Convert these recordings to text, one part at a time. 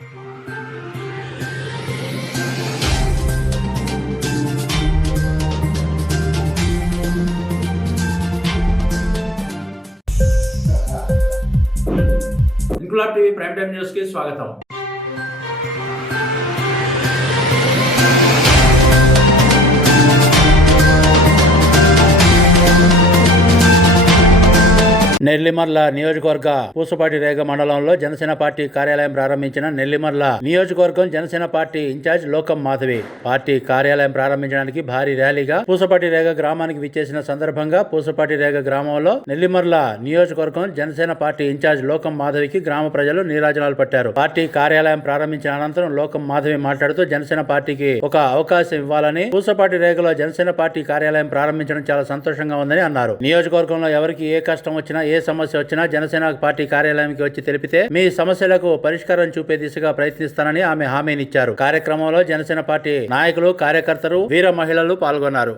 Inquilab TV prime time news కి స్వాగతం. నెల్లిమర్ల నియోజకవర్గ పూసపాటి రేగ మండలంలో జనసేన పార్టీ కార్యాలయం ప్రారంభించిన నెల్లిమర్ల నియోజకవర్గం జనసేన పార్టీ ఇన్ఛార్జ్ లోకం మాధవి పార్టీ కార్యాలయం ప్రారంభించడానికి భారీ ర్యాలీగా పూసపాటి రేగ గ్రామానికి విచ్చేసిన సందర్భంగా పూసపాటి రేగ గ్రామంలో నెల్లిమర్ల నియోజకవర్గం జనసేన పార్టీ ఇన్ఛార్జ్ లోకం మాధవికి గ్రామ ప్రజలు నీరాజనాలు పట్టారు. పార్టీ కార్యాలయం ప్రారంభించిన అనంతరం లోకం మాధవి మాట్లాడుతూ జనసేన పార్టీకి ఒక అవకాశం ఇవ్వాలని, పూసపాటి రేగలో జనసేన పార్టీ కార్యాలయం ప్రారంభించడం చాలా సంతోషంగా ఉందని అన్నారు. నియోజకవర్గంలో ఎవరికి ఏ కష్టం వచ్చినా ఏ సమస్య వచ్చినా జనసేన పార్టీ కార్యాలయానికి వచ్చి తెలిపితే మీ సమస్యలకు పరిష్కారం చూపే దిశగా ప్రయత్నిస్తానని ఆమె హామీనిచ్చారు. కార్యక్రమంలో జనసేన పార్టీ నాయకులు, కార్యకర్తలు, వీర మహిళలు పాల్గొన్నారు.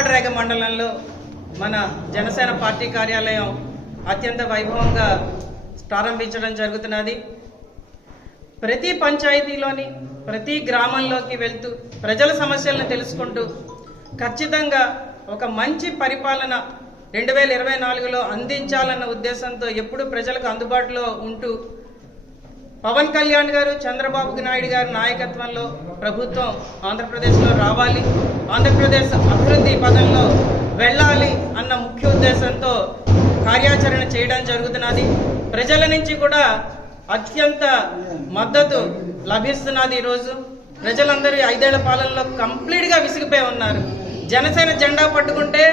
పూసపాటి రేగ మండలంలో మన జనసేన పార్టీ కార్యాలయం అత్యంత వైభవంగా ప్రారంభించడం జరుగుతున్నది. ప్రతి పంచాయతీలోని ప్రతి గ్రామంలోకి వెళ్తూ ప్రజల సమస్యలను తెలుసుకుంటూ ఖచ్చితంగా ఒక మంచి పరిపాలన 2024లో అందించాలన్న ఉద్దేశంతో ఎప్పుడు ప్రజలకు అందుబాటులో ఉంటూ పవన్ కళ్యాణ్ గారు, చంద్రబాబు నాయుడు గారి నాయకత్వంలో ప్రభుత్వం ఆంధ్రప్రదేశ్లో రావాలి, ఆంధ్రప్రదేశ్ అభివృద్ధి పదంలో వెళ్ళాలి అన్న ముఖ్య ఉద్దేశంతో కార్యాచరణ చేయడం జరుగుతున్నది. ప్రజల నుంచి కూడా అత్యంత మద్దతు లభిస్తున్నది. ఈరోజు ప్రజలందరూ 5 ఏళ్ల పాలనలో కంప్లీట్గా విసిగిపోయి ఉన్నారు. జనసేన జెండా పట్టుకుంటే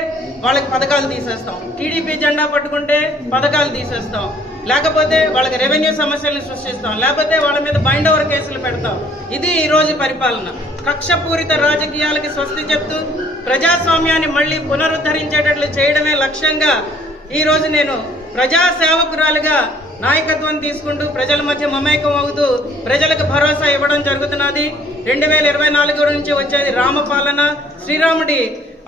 వాళ్ళకి పథకాలు తీసేస్తాం, టీడీపీ జెండా పట్టుకుంటే పథకాలు తీసేస్తాం, లేకపోతే వాళ్ళకి రెవెన్యూ సమస్యలను సృష్టిస్తాం, లేకపోతే వాళ్ళ మీద బైండ్ ఓవర్ కేసులు పెడతాం. ఇది ఈరోజు పరిపాలన. కక్షపూరిత రాజకీయాలకి స్వస్తి చెప్తూ ప్రజాస్వామ్యాన్ని మళ్ళీ పునరుద్ధరించేటట్లు చేయడమే లక్ష్యంగా ఈరోజు నేను ప్రజా సేవకురాలుగా నాయకత్వం తీసుకుంటూ ప్రజల మధ్య మమేకం అవుతూ ప్రజలకు భరోసా ఇవ్వడం జరుగుతున్నది. 2024 నుంచి వచ్చేది రామపాలన, శ్రీరాముడి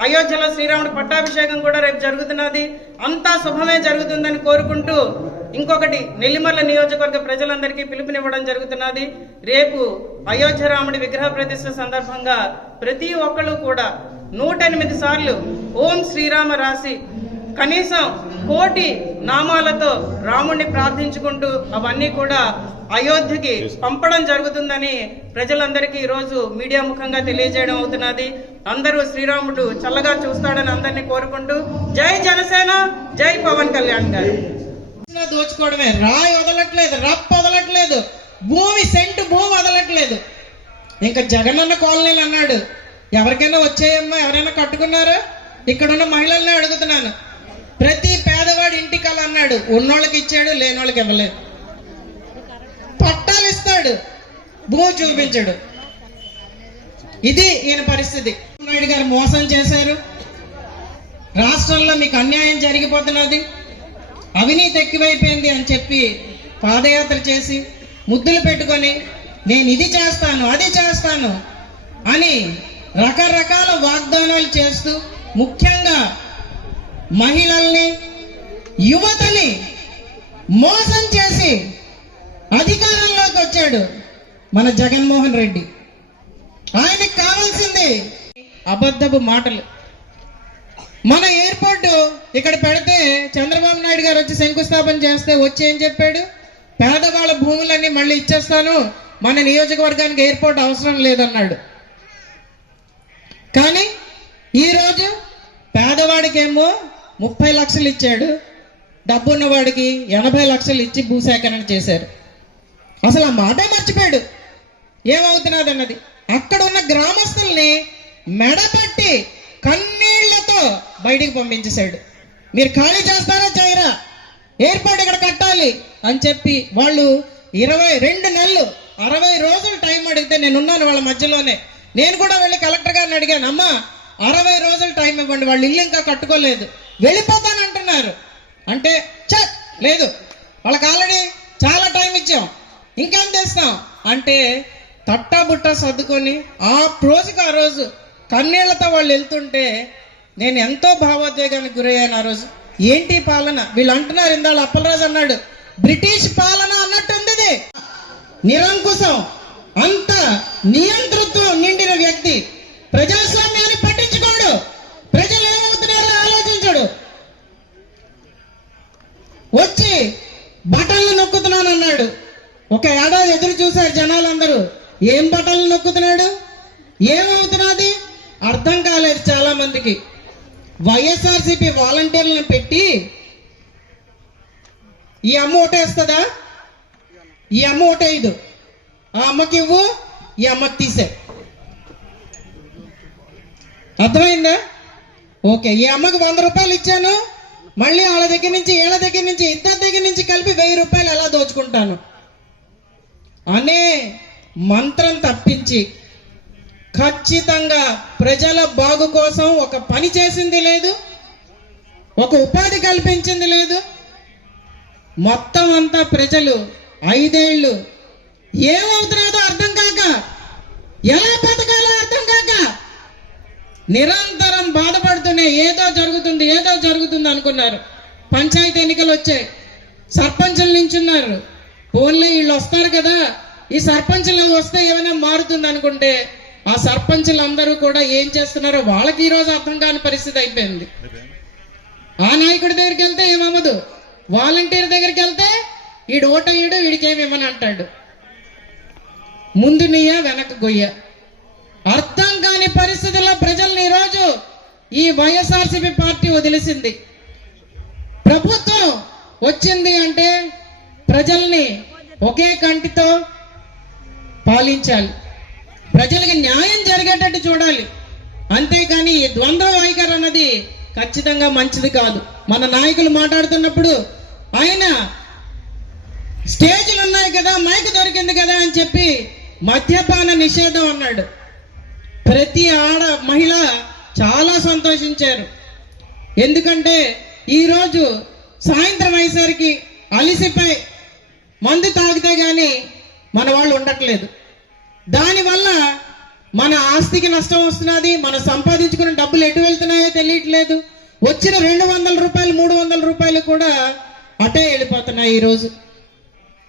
అయోధ్యలో శ్రీరాముడి పట్టాభిషేకం కూడా రేపు జరుగుతున్నది. అంతా శుభమే జరుగుతుందని కోరుకుంటూ ఇంకొకటి నెల్లిమర్ల నియోజకవర్గ ప్రజలందరికీ పిలుపునివ్వడం జరుగుతున్నది. రేపు అయోధ్య రాముడి విగ్రహ ప్రతిష్ఠ సందర్భంగా ప్రతి ఒక్కళ్ళు కూడా 108 సార్లు ఓం శ్రీరామ రాసి కనీసం 1,000,000 నామాలతో రాముడిని ప్రార్థించుకుంటూ అవన్నీ కూడా అయోధ్యకి పంపడం జరుగుతుందని ప్రజలందరికీ ఈరోజు మీడియా ముఖంగా తెలియజేయడం అవుతున్నది. అందరూ శ్రీరాముడు చల్లగా చూస్తాడని అందరినీ కోరుకుంటూ జై జనసేన, జై పవన్ కళ్యాణ్ గారు. దోచుకోవడమే, రాయి వదలట్లేదు, రప్ప వదలట్లేదు, భూమి సెంటు భూమి వదలట్లేదు. ఇంకా జగనన్న కాలనీలు అన్నాడు, ఎవరికైనా వచ్చాయమ్మా, ఎవరైనా కట్టుకున్నారా? ఇక్కడున్న మహిళల్ని అడుగుతున్నాను. ప్రతి పేదవాడి ఇంటికల్ అన్నాడు, ఉన్నోళ్ళకి ఇచ్చాడు, లేనోళ్ళకి ఇవ్వలేదు. పట్టాలు ఇస్తాడు, భూమి చూపించాడు. ఇది ఈయన పరిస్థితి. నాయుడు గారు మోసం చేశారు. రాష్ట్రంలో మీకు అన్యాయం జరిగిపోతున్నది, అవినీతి ఎక్కువైపోయింది అని చెప్పి పాదయాత్ర చేసి ముద్దులు పెట్టుకొని నేను ఇది చేస్తాను, అది చేస్తాను అని రకరకాల వాగ్దానాలు చేస్తూ ముఖ్యంగా మహిళల్ని, యువతని మోసం చేసి అధికారంలోకి వచ్చాడు మన జగన్మోహన్ రెడ్డి. ఆయనకు కావాల్సింది అబద్ధపు మాటలు. మన ఎయిర్పోర్ట్ ఇక్కడ పెడితే చంద్రబాబు నాయుడు గారు వచ్చి శంకుస్థాపన చేస్తే వచ్చి ఏం చెప్పాడు? పేదవాళ్ళ భూములన్నీ మళ్ళీ ఇచ్చేస్తాను, మన నియోజకవర్గానికి ఎయిర్పోర్ట్ అవసరం లేదన్నాడు. కానీ ఈరోజు పేదవాడికేమో 30 లక్షలు ఇచ్చాడు, డబ్బున్న వాడికి 80 లక్షలు ఇచ్చి భూసేకరణ చేశారు. అసలు ఆ మాట మర్చిపోయాడు ఏమవుతున్నది అన్నది. అక్కడ ఉన్న గ్రామస్తుల్ని మెడపెట్టి కన్నీళ్లతో బయటికి పంపించేశాడు. మీరు ఖాళీ చేస్తారా చేయరా, ఎయిర్పోర్ట్ ఇక్కడ కట్టాలి అని చెప్పి వాళ్ళు 22 నెలలు 60 రోజులు టైం అడిగితే నేనున్నాను వాళ్ళ మధ్యలోనే. నేను కూడా వెళ్ళి కలెక్టర్ గారిని అడిగాను, అమ్మా 60 రోజులు టైం ఇవ్వండి, వాళ్ళు ఇల్లు ఇంకా కట్టుకోలేదు, వెళ్ళిపోతానంటున్నారు. అంటే లేదు, వాళ్ళకి ఆల్రెడీ చాలా టైం ఇచ్చాం, ఇంకేం చేస్తాం అంటే తట్టాబుట్టా సర్దుకొని ఆ రోజుకి ఆ రోజు కన్నీళ్లతో వాళ్ళు వెళ్తుంటే నేను ఎంతో భావోద్వేగానికి గురయ్యాను ఆ రోజు. ఏంటి పాలన వీళ్ళు అంటున్నారు. ఇందాక అప్పలరాజు అన్నాడు బ్రిటిష్ పాలన అన్నట్టుంది. నిరంకుశం, అంత నియంతృత్వం నిండిన వ్యక్తి ప్రజాస్వామ్యాన్ని పట్టించుకోడు, ప్రజలు ఏమవుతున్నారో ఆలోచించడు. వచ్చి బటన్లు నొక్కుతున్నాను అన్నాడు. ఒక ఏడాది ఎదురు చూశారు జనాలందరూ. ఏం బటన్లు నొక్కుతున్నాడు, ఏమవుతున్నది అర్థం కాలేదు చాలా మందికి. వైఎస్ఆర్సీపీ వాలంటీర్లను పెట్టి ఈ అమ్మ ఓటేస్తుందా, ఈ అమ్మ ఓటేయదు, ఆ అమ్మకి ఇవ్వు, ఈ అమ్మకి తీసే. అర్థమైందా? ఓకే, ఈ అమ్మకి 100 రూపాయలు ఇచ్చాను, మళ్ళీ వాళ్ళ దగ్గర నుంచి వీళ్ళ దగ్గర నుంచి ఇద్దరి దగ్గర నుంచి కలిపి 1000 రూపాయలు ఎలా దోచుకుంటాను అనే మంత్రం తప్పించి ఖచ్చితంగా ప్రజల బాగు కోసం ఒక పని చేసింది లేదు, ఒక ఉపాధి కల్పించింది లేదు. మొత్తం అంతా ప్రజలు 5 ఏళ్ళు ఏమవుతున్నదో అర్థం కాక, ఎలా బతకాలో అర్థం కాక నిరంతరం బాధపడుతూనే ఏదో జరుగుతుంది అనుకున్నారు. పంచాయతీ ఎన్నికలు వచ్చాయి, సర్పంచులు నించున్నారు. పోన్లే వీళ్ళు వస్తారు కదా, ఈ సర్పంచులు వస్తే ఏమైనా మారుతుంది అనుకుంటే ఆ సర్పంచులు అందరూ కూడా ఏం చేస్తున్నారో వాళ్ళకి ఈ రోజు అర్థం కాని పరిస్థితి అయిపోయింది. ఆ నాయకుడి దగ్గరికి వెళ్తే ఏమవ్వదు, వాలంటీర్ దగ్గరికి వెళ్తే వీడు ఓటయ్యాడు, వీడికి ఏమేమని అంటాడు. ముందు నీయ వెనక గొయ్య. అర్థం కాని పరిస్థితుల్లో ప్రజల్ని ఈరోజు ఈ వైఎస్ఆర్సీపీ పార్టీ వదిలేసింది. ప్రభుత్వం వచ్చింది అంటే ప్రజల్ని ఒకే కంటితో పాలించాలి, ప్రజలకు న్యాయం జరిగేటట్టు చూడాలి. అంతేకాని ఈ ద్వంద్వ వైఖరి అన్నది ఖచ్చితంగా మంచిది కాదు. మన నాయకులు మాట్లాడుతున్నప్పుడు ఆయన స్టేజ్లు ఉన్నాయి కదా, మైక్ దొరికింది కదా అని చెప్పి మద్యపాన నిషేధం అన్నాడు. ప్రతి మహిళ చాలా సంతోషించారు. ఎందుకంటే ఈరోజు సాయంత్రం అయ్యేసరికి అలిసిపై మందు తాగితే గాని మన వాళ్ళు ఉండట్లేదు. దానివల్ల మన ఆస్తికి నష్టం వస్తున్నది, మనం సంపాదించుకున్న డబ్బులు ఎటు వెళ్తున్నాయో తెలియట్లేదు. వచ్చిన 200 రూపాయలు 300 రూపాయలు కూడా అటే వెళ్ళిపోతున్నాయి ఈరోజు.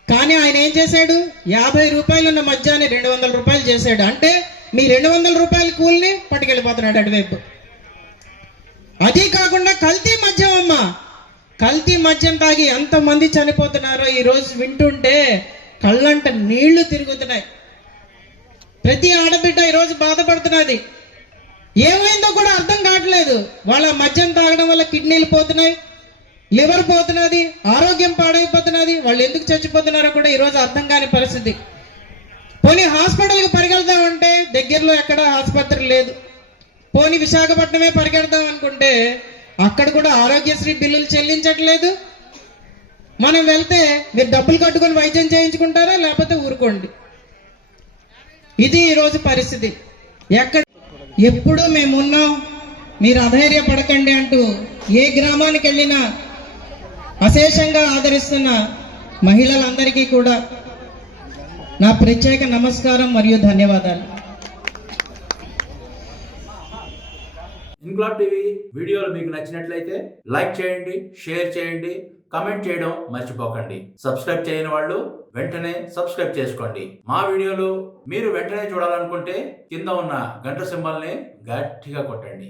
కానీ ఆయన ఏం చేశాడు, 50 రూపాయలు ఉన్న మద్యాన్ని 200 రూపాయలు చేశాడు. అంటే మీ 200 రూపాయల కూలిని పట్టుకెళ్ళిపోతున్నాడు అటువైపు. అది కాకుండా కల్తీ మద్యం అమ్మ, కల్తీ మద్యం తాగి ఎంతమంది చనిపోతున్నారో ఈ రోజు వింటుంటే కళ్ళంట నీళ్లు తిరుగుతున్నాయి. ప్రతి ఆడబిడ్డ ఈరోజు బాధపడుతున్నది. ఏమైందో కూడా అర్థం కావట్లేదు. వాళ్ళ మద్యం తాగడం వల్ల కిడ్నీలు పోతున్నాయి, లివర్ పోతున్నది, ఆరోగ్యం పాడైపోతున్నది. వాళ్ళు ఎందుకు చచ్చిపోతున్నారో కూడా ఈరోజు అర్థం కాని పరిస్థితి. పోనీ హాస్పిటల్కి పరిగెడదామంటే దగ్గరలో ఎక్కడ ఆసుపత్రి లేదు. పోనీ విశాఖపట్నమే పరిగెడదాం అనుకుంటే అక్కడ కూడా ఆరోగ్యశ్రీ బిల్లులు చెల్లించట్లేదు. మనం వెళ్తే మీరు డబ్బులు కట్టుకొని వైద్యం చేయించుకుంటారా లేకపోతే ఊరుకోండి. ఇది ఈరోజు పరిస్థితి. ఎప్పుడు మేమున్నాం, మీరు అధైర్యపడకండి అంటూ ఏ గ్రామానికి వెళ్ళినా అశేషంగా ఆదరిస్తున్న మహిళలందరికీ కూడా నా ప్రత్యేక నమస్కారం మరియు ధన్యవాదాలు. ఇంక్లాబ్ టీవీ వీడియోలు మీకు నచ్చినట్లయితే లైక్ చేయండి, షేర్ చేయండి, కమెంట్ చేయడం మర్చిపోకండి. సబ్స్క్రైబ్ చేయని వాళ్ళు వెంటనే సబ్స్క్రైబ్ చేసుకోండి. మా వీడియోలు మీరు వెంటనే చూడాలనుకుంటే కింద ఉన్న గంట సింబల్ని గట్టిగా కొట్టండి.